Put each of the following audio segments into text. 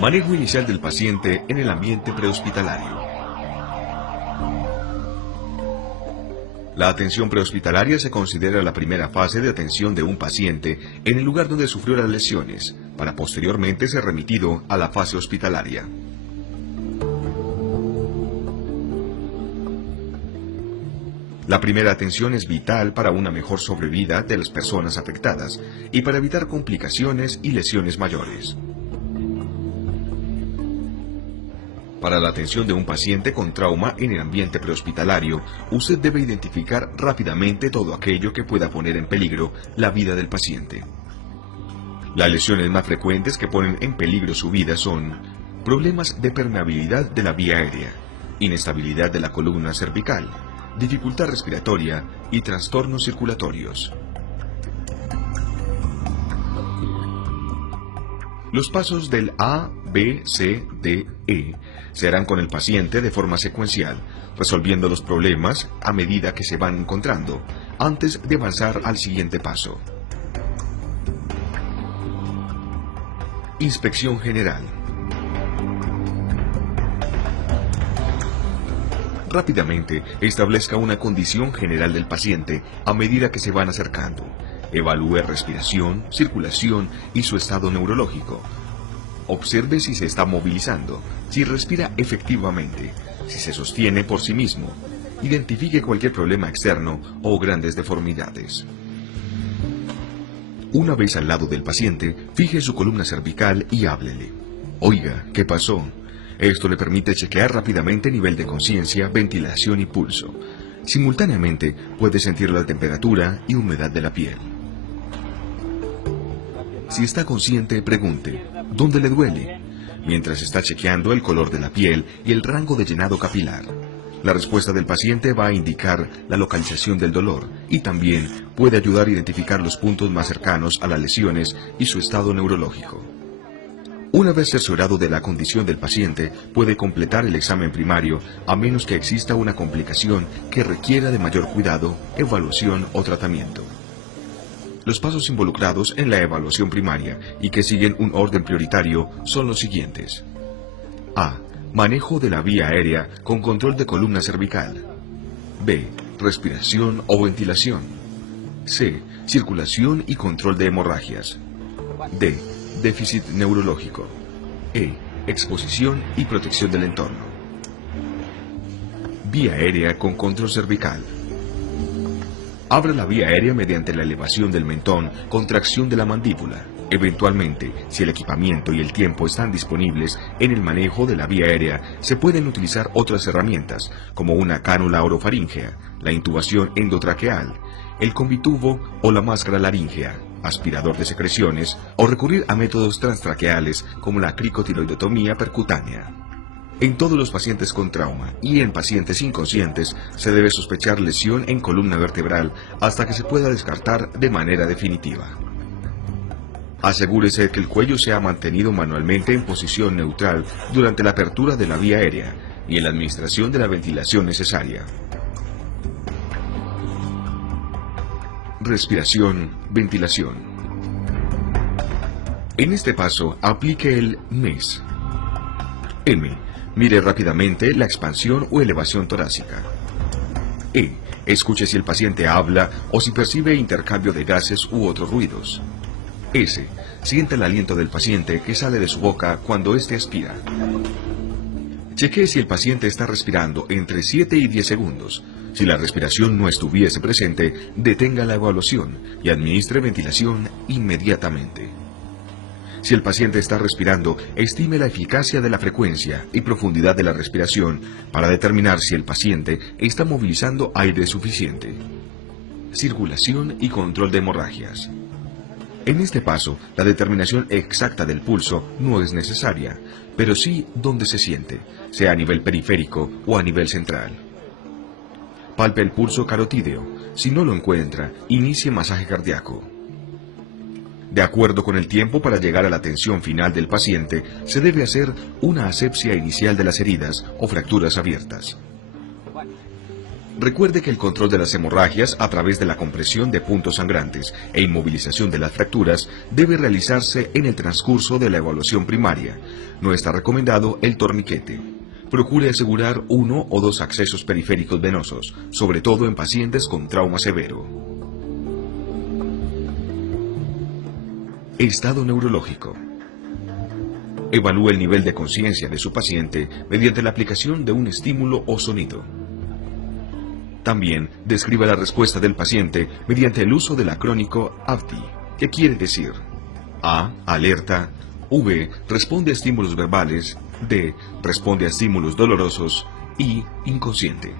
Manejo inicial del paciente en el ambiente prehospitalario. La atención prehospitalaria se considera la primera fase de atención de un paciente en el lugar donde sufrió las lesiones, para posteriormente ser remitido a la fase hospitalaria. La primera atención es vital para una mejor sobrevida de las personas afectadas y para evitar complicaciones y lesiones mayores. Para la atención de un paciente con trauma en el ambiente prehospitalario, usted debe identificar rápidamente todo aquello que pueda poner en peligro la vida del paciente. Las lesiones más frecuentes que ponen en peligro su vida son problemas de permeabilidad de la vía aérea, inestabilidad de la columna cervical, dificultad respiratoria y trastornos circulatorios. Los pasos del A, B, C, D, E se harán con el paciente de forma secuencial, resolviendo los problemas a medida que se van encontrando, antes de avanzar al siguiente paso. Inspección general. Rápidamente establezca una condición general del paciente a medida que se van acercando. Evalúe respiración, circulación y su estado neurológico. Observe si se está movilizando, si respira efectivamente, si se sostiene por sí mismo. Identifique cualquier problema externo o grandes deformidades. Una vez al lado del paciente, fije su columna cervical y háblele. Oiga, ¿qué pasó? Esto le permite chequear rápidamente nivel de conciencia, ventilación y pulso. Simultáneamente puede sentir la temperatura y humedad de la piel. Si está consciente, pregunte, ¿dónde le duele? Mientras está chequeando el color de la piel y el rango de llenado capilar. La respuesta del paciente va a indicar la localización del dolor y también puede ayudar a identificar los puntos más cercanos a las lesiones y su estado neurológico. Una vez cerciorado de la condición del paciente, puede completar el examen primario a menos que exista una complicación que requiera de mayor cuidado, evaluación o tratamiento. Los pasos involucrados en la evaluación primaria y que siguen un orden prioritario son los siguientes. A. Manejo de la vía aérea con control de columna cervical. B. Respiración o ventilación. C. Circulación y control de hemorragias. D. Déficit neurológico. E. Exposición y protección del entorno. Vía aérea con control cervical. Abra la vía aérea mediante la elevación del mentón, contracción de la mandíbula. Eventualmente, si el equipamiento y el tiempo están disponibles en el manejo de la vía aérea, se pueden utilizar otras herramientas, como una cánula orofaríngea, la intubación endotraqueal, el combitubo o la máscara laríngea, aspirador de secreciones, o recurrir a métodos transtraqueales como la cricotiloidotomía percutánea. En todos los pacientes con trauma y en pacientes inconscientes se debe sospechar lesión en columna vertebral hasta que se pueda descartar de manera definitiva. Asegúrese que el cuello sea mantenido manualmente en posición neutral durante la apertura de la vía aérea y en la administración de la ventilación necesaria. Respiración, ventilación. En este paso aplique el MES. M. Mire rápidamente la expansión o elevación torácica. E. Escuche si el paciente habla o si percibe intercambio de gases u otros ruidos. S. Sienta el aliento del paciente que sale de su boca cuando éste aspira. Chequee si el paciente está respirando entre 7 y 10 segundos. Si la respiración no estuviese presente, detenga la evaluación y administre ventilación inmediatamente. Si el paciente está respirando, estime la eficacia de la frecuencia y profundidad de la respiración para determinar si el paciente está movilizando aire suficiente. Circulación y control de hemorragias. En este paso, la determinación exacta del pulso no es necesaria, pero sí dónde se siente, sea a nivel periférico o a nivel central. Palpe el pulso carotídeo. Si no lo encuentra, inicie masaje cardíaco. De acuerdo con el tiempo para llegar a la atención final del paciente, se debe hacer una asepsia inicial de las heridas o fracturas abiertas. Recuerde que el control de las hemorragias a través de la compresión de puntos sangrantes e inmovilización de las fracturas debe realizarse en el transcurso de la evaluación primaria. No está recomendado el torniquete. Procure asegurar 1 o 2 accesos periféricos venosos, sobre todo en pacientes con trauma severo. Estado neurológico. Evalúe el nivel de conciencia de su paciente mediante la aplicación de un estímulo o sonido. También describa la respuesta del paciente mediante el uso del acrónico AVDI, que quiere decir A, alerta; V, responde a estímulos verbales; D, responde a estímulos dolorosos; y inconsciente.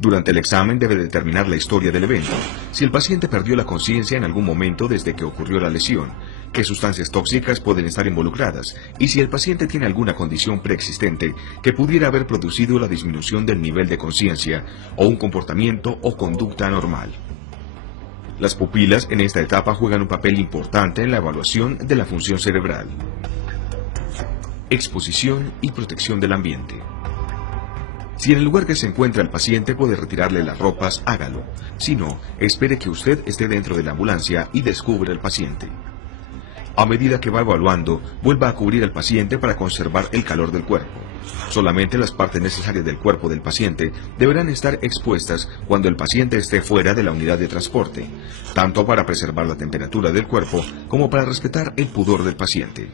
Durante el examen debe determinar la historia del evento, si el paciente perdió la conciencia en algún momento desde que ocurrió la lesión, qué sustancias tóxicas pueden estar involucradas y si el paciente tiene alguna condición preexistente que pudiera haber producido la disminución del nivel de conciencia o un comportamiento o conducta anormal. Las pupilas en esta etapa juegan un papel importante en la evaluación de la función cerebral. Exposición y protección del ambiente. Si en el lugar que se encuentra el paciente puede retirarle las ropas, hágalo. Si no, espere que usted esté dentro de la ambulancia y descubra al paciente. A medida que va evaluando, vuelva a cubrir al paciente para conservar el calor del cuerpo. Solamente las partes necesarias del cuerpo del paciente deberán estar expuestas cuando el paciente esté fuera de la unidad de transporte, tanto para preservar la temperatura del cuerpo como para respetar el pudor del paciente.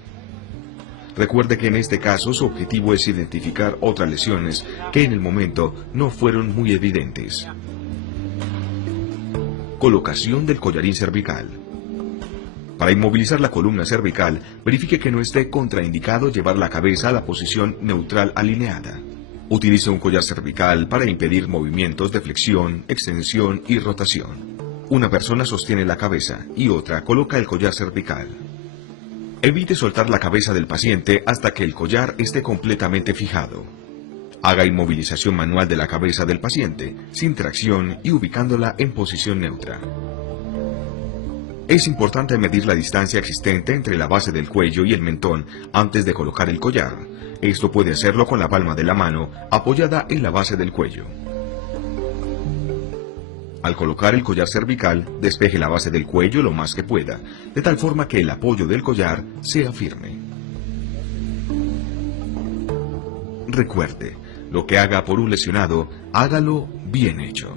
Recuerde que en este caso su objetivo es identificar otras lesiones que en el momento no fueron muy evidentes. Colocación del collarín cervical. Para inmovilizar la columna cervical, verifique que no esté contraindicado llevar la cabeza a la posición neutral alineada. Utilice un collar cervical para impedir movimientos de flexión, extensión y rotación. Una persona sostiene la cabeza y otra coloca el collar cervical. Evite soltar la cabeza del paciente hasta que el collar esté completamente fijado. Haga inmovilización manual de la cabeza del paciente, sin tracción y ubicándola en posición neutra. Es importante medir la distancia existente entre la base del cuello y el mentón antes de colocar el collar. Esto puede hacerlo con la palma de la mano apoyada en la base del cuello. Al colocar el collar cervical, despeje la base del cuello lo más que pueda, de tal forma que el apoyo del collar sea firme. Recuerde, lo que haga por un lesionado, hágalo bien hecho.